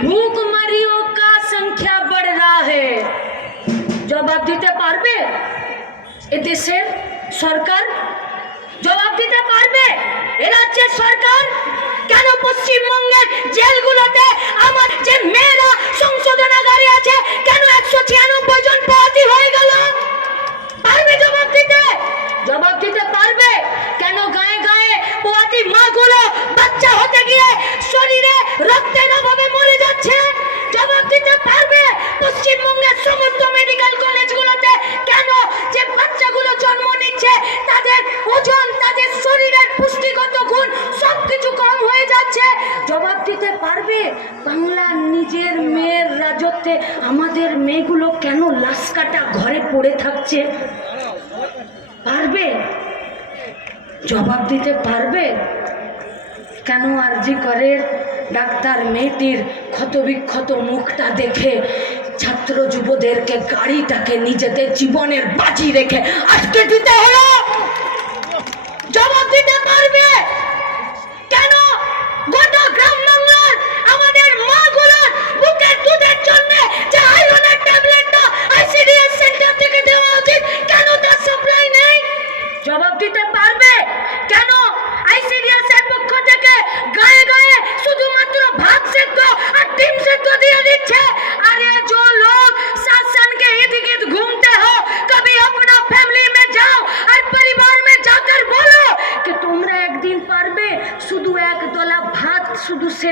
ভুকমারিও কা সংখ্যা বড় রা হে জবাব দিতে পারবে এদেশের সরকার জবাব দিতে পারবে এ সরকার কেন পশ্চিমবঙ্গের জেলগুলোতে আমার যে মেয়েরা সংশোধনাগারে আছে কেন একশো ছিয়ানব্বই জন পথই হয়ে গেল পারবে জবাব দিতে জবাব দিতে পারবে কেন গায়ে গায়ে পোয়াতি মাগুলো হতে গিয়ে শরীরে রক্তের অভাবে মরে যাচ্ছে। জবাব দিতে পারবে পশ্চিমবঙ্গের সমস্ত মেডিকেল কলেজগুলোতে কেন যে বাচ্চাগুলো জন্ম নিচ্ছে, তাদের ওজন, তাদের শরীরের পুষ্টিগত গুণ সব কিছু কম হয়ে যাচ্ছে। জবাব দিতে পারবে বাংলার নিজের মেয়ের রাজত্বে আমাদের মেয়েগুলো কেন লাশ কাটা ঘরে পড়ে থাকছে? পারবে? জবাব দিতে পারবে কেন আরজি করের ডাক্তার মেয়েটির ক্ষতবিক্ষত মুখটা দেখে ছাত্র যুবদেরকে গাড়িটাকে নিজেদের জীবনের বাজি রেখে আটকে দিতে হলো। জবাব দিতে পারবে?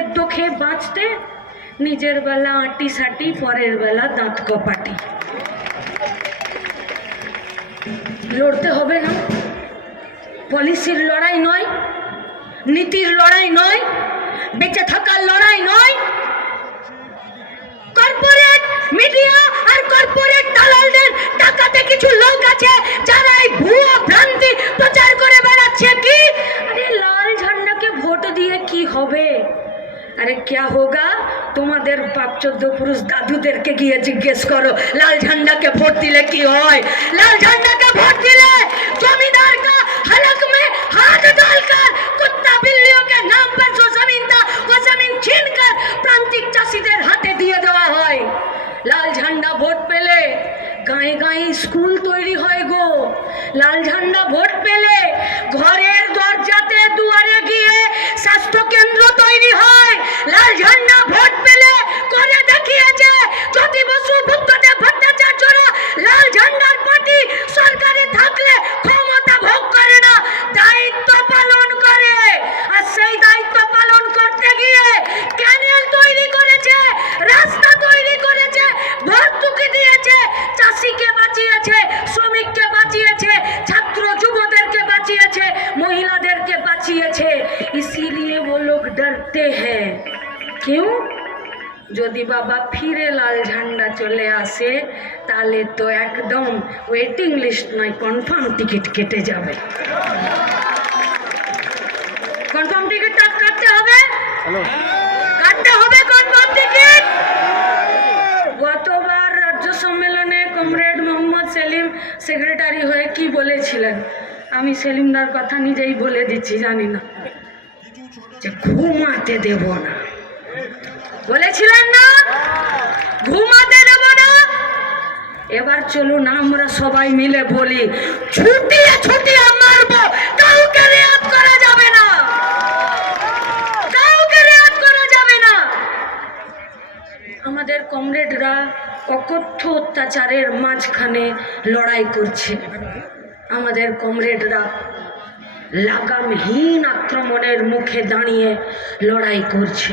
সেদ্ধ খেয়ে বাঁচতে নিজের বেলা আঁটি সাটি, পরের বেলা দাঁত কপাটি। লড়তে হবে না। পলিসির লড়াই নয়, নীতির লড়াই নয়, বেঁচে থাকার লড়াই নয়। কর্পোরেট মিডিয়া আর কর্পোরেট দালালদের টাকাতে কিছু লোক আছে যারা এই ভুয়ো ভ্রান্তি প্রচার করে বেড়াচ্ছে কি আরে লাল ঝান্ডাকে ভোট দিয়ে কি হবে আরে ক্যা হোগা? তোমাদের বাপ চোদ্দ পুরুষ দাদুদেরকে গিয়ে জিজ্ঞেস করো, লাল ঝান্ডাকে ভোট দিলে কি হয়? লাল ঝান্ডাকে ভোট দিলে জমিদার কা হলক মে হাত ডালকার কুত্তা বিল্লিও কে নাম পর জো জমিন দা ও জমিন ছিন কর প্রান্তিক চাষীদের হাতে দিয়ে দেওয়া হয়। লাল ঝান্ডা ভোট পেলে গাঁয়ে গাঁয়ে স্কুল তৈরি হয় গো। লাল ঝান্ডা ভোট পেলে ঘরের দরজাতে দুয়ারে গিয়ে স্বাস্থ্য क्यों যদি বাবা ফিরে লাল ঝান্ডা চলে আসে তাহলে তো একদম ওয়েটিং লিস্ট নয় কনফার্ম টিকিট কেটে যাবে। কনফার্ম টিকিটটা কাটতে হবে? কাটতে হবে কনফার্ম টিকিট গতবার রাজ্য সম্মেলনে কমরেড মোহাম্মদ সেলিম সেক্রেটারি হয়ে কি বলেছিলেন? আমি সেলিমদার কথা নিজেই বলে দিচ্ছি জানি না। যে ঘুমাতে দেব না। বলেছিলেন না? ঘুমাতে দেব না? এবার চলুন, আমরা সবাই মিলে বলি, ছুটিয়ে ছুটিয়ে মারবো, কাউকে রেয়াত করা যাবে না। কাউকে রেয়াত করা যাবে না। আমাদের কমরেডরা অকথ্য অত্যাচারের মাঝখানে লড়াই করছে। আমাদের কমরেডরা লাগামহীন আক্রমণের মুখে দাঁড়িয়ে লড়াই করছে।